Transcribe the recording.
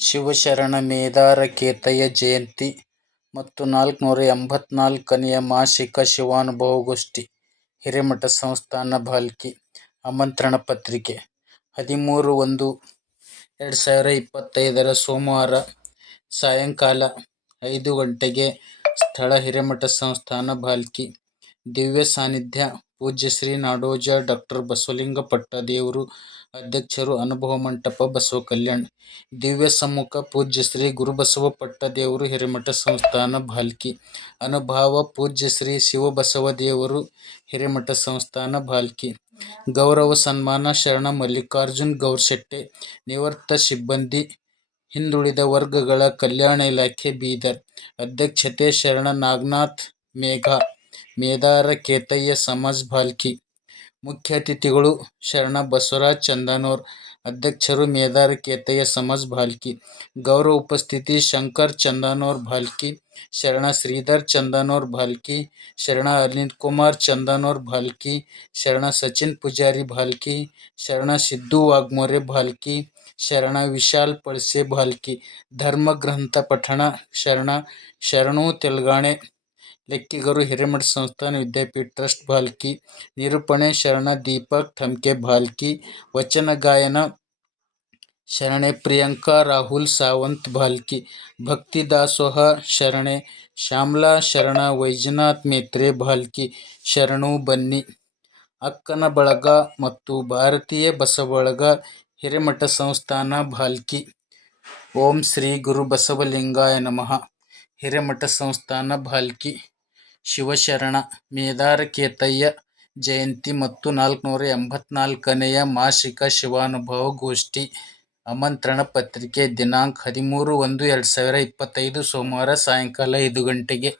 ಶಿವಶರಣ ಮೇದಾರ ಕೇತಯ್ಯ ಜಯಂತಿ ಮತ್ತು ನಾಲ್ಕುನೂರ ಎಂಬತ್ನಾಲ್ಕನೆಯ ಮಾಸಿಕ ಶಿವಾನುಭವಗೋಷ್ಠಿ, ಹಿರೇಮಠ ಸಂಸ್ಥಾನ ಭಾಲ್ಕಿ ಆಮಂತ್ರಣ ಪತ್ರಿಕೆ, ಹದಿಮೂರು ಒಂದು, ಎರಡು ಸಾವಿರ ಇಪ್ಪತ್ತೈದರ ಸೋಮವಾರ ಸಾಯಂಕಾಲ ಐದು ಗಂಟೆಗೆ ಸ್ಥಳ ಹಿರೇಮಠ ಸಂಸ್ಥಾನ ಭಾಲ್ಕಿ ದಿವ್ಯ ಸಾನ್ನಿಧ್ಯ, ಪೂಜ್ಯ ಶ್ರೀ ನಾಡೋಜ ಡಾಕ್ಟರ್ ಬಸವಲಿಂಗಪಟ್ಟ ಪಟ್ಟದೇವರು ಅಧ್ಯಕ್ಷರು ಅನುಭವ ಮಂಟಪ ಬಸವಕಲ್ಯಾಣ ದಿವ್ಯ ಸಮ್ಮುಖ ಪೂಜ್ಯ ಶ್ರೀ ಗುರುಬಸವ ಪಟ್ಟದೇವರು ಹಿರೇಮಠ ಸಂಸ್ಥಾನ ಭಾಲ್ಕಿ ಅನುಭಾವ ಪೂಜ್ಯ ಶ್ರೀ ಶಿವಬಸವದೇವರು ಹಿರೇಮಠ ಸಂಸ್ಥಾನ ಭಾಲ್ಕಿ ಗೌರವ ಸನ್ಮಾನ ಶರಣ ಮಲ್ಲಿಕಾರ್ಜುನ್ ಗೌರ್ಶೆಟ್ಟೆ ನಿವೃತ್ತ ಸಿಬ್ಬಂದಿ ಹಿಂದುಳಿದ ವರ್ಗಗಳ ಕಲ್ಯಾಣ ಇಲಾಖೆ ಬೀದರ್, ಅಧ್ಯಕ್ಷತೆ ಶರಣ ನಾಗನಾಥ್ ಮೇಘಾ, ಮೇದಾರ ಕೇತಯ್ಯ ಸಮಾಜ್ ಭಾಲ್ಕಿ ಮುಖ್ಯ ಅತಿಥಿಗಳು ಶರಣ ಬಸವರಾಜ ಚಂದನೂರ ಅಧ್ಯಕ್ಷರು ಮೇದಾರ ಕೇತಯ್ಯ ಸಮಾಜ ಭಾಲ್ಕಿ ಗೌರವ ಉಪಸ್ಥಿತಿ ಶಂಕರ ಚಂದನೂರ ಭಾಲ್ಕಿ ಶರಣ ಶ್ರೀಧರ ಚಂದನೂರ ಭಾಲ್ಕಿ ಶರಣ ಅನಿಲ್ಕುಮಾರ ಚಂದನೂರ ಭಾಲ್ಕಿ ಶರಣ ಸಚಿನ್ ಪೂಜಾರಿ ಭಾಲ್ಕಿ ಶರಣ ಸಿದ್ದು ವಾಘ್ಮೋರೆ ಭಾಲ್ಕಿ ಶರಣ ವಿಶಾಲ್ ಪಳಸೆ ಭಾಲ್ಕಿ ಧರ್ಮಗ್ರಂಥ ಪಠಣ ಶರಣ ಶರಣು ತೆಲಗಾಣೆ ಲೆಕ್ಕಿಗರು ಹಿರೇಮಠ ಸಂಸ್ಥಾನ ವಿದ್ಯಾಪೀಠ ಟ್ರಸ್ಟ್ ಭಾಲ್ಕಿ ನಿರೂಪಣೆ ಶರಣ ದೀಪಕ್ ಠಮ್ಕೆ ಭಾಲ್ಕಿ ವಚನ ಗಾಯನ ಶರಣೆ ಪ್ರಿಯಾಂಕಾ ರಾಹುಲ್ ಸಾವಂತ್ ಭಾಲ್ಕಿ ಭಕ್ತಿ ದಾಸೋಹ ಶರಣೆ ಶ್ಯಾಮಲಾ ಶರಣ ವೈಜನಾಥ್ ಮೇತ್ರೆ ಭಾಲ್ಕಿ ಶರಣು ಬನ್ನಿ ಅಕ್ಕನ ಬಳಗ ಮತ್ತು ಭಾರತೀಯ ಬಸವ ಬಳಗ ಹಿರೇಮಠ ಸಂಸ್ಥಾನ ಭಾಲ್ಕಿ ಓಂ ಶ್ರೀ ಗುರು ಬಸವಲಿಂಗಾಯ ನಮಃ ಹಿರೇಮಠ ಸಂಸ್ಥಾನ ಭಾಲ್ಕಿ ಶಿವಶರಣ, ಮೇದಾರ ಕೇತಯ್ಯ, ಜಯಂತಿ ಮತ್ತು ನಾಲ್ಕುನೂರ ಎಂಬತ್ನಾಲ್ಕನೆಯ ಮಾಸಿಕ ಶಿವಾನುಭವ ಗೋಷ್ಠಿ, ಆಮಂತ್ರಣ ಪತ್ರಿಕೆ, ದಿನಾಂಕ ಹದಿಮೂರು ಒಂದು ಎರಡು ಸಾವಿರ ಇಪ್ಪತ್ತೈದು ಸೋಮವಾರ ಸಾಯಂಕಾಲ ಐದು ಗಂಟೆಗೆ.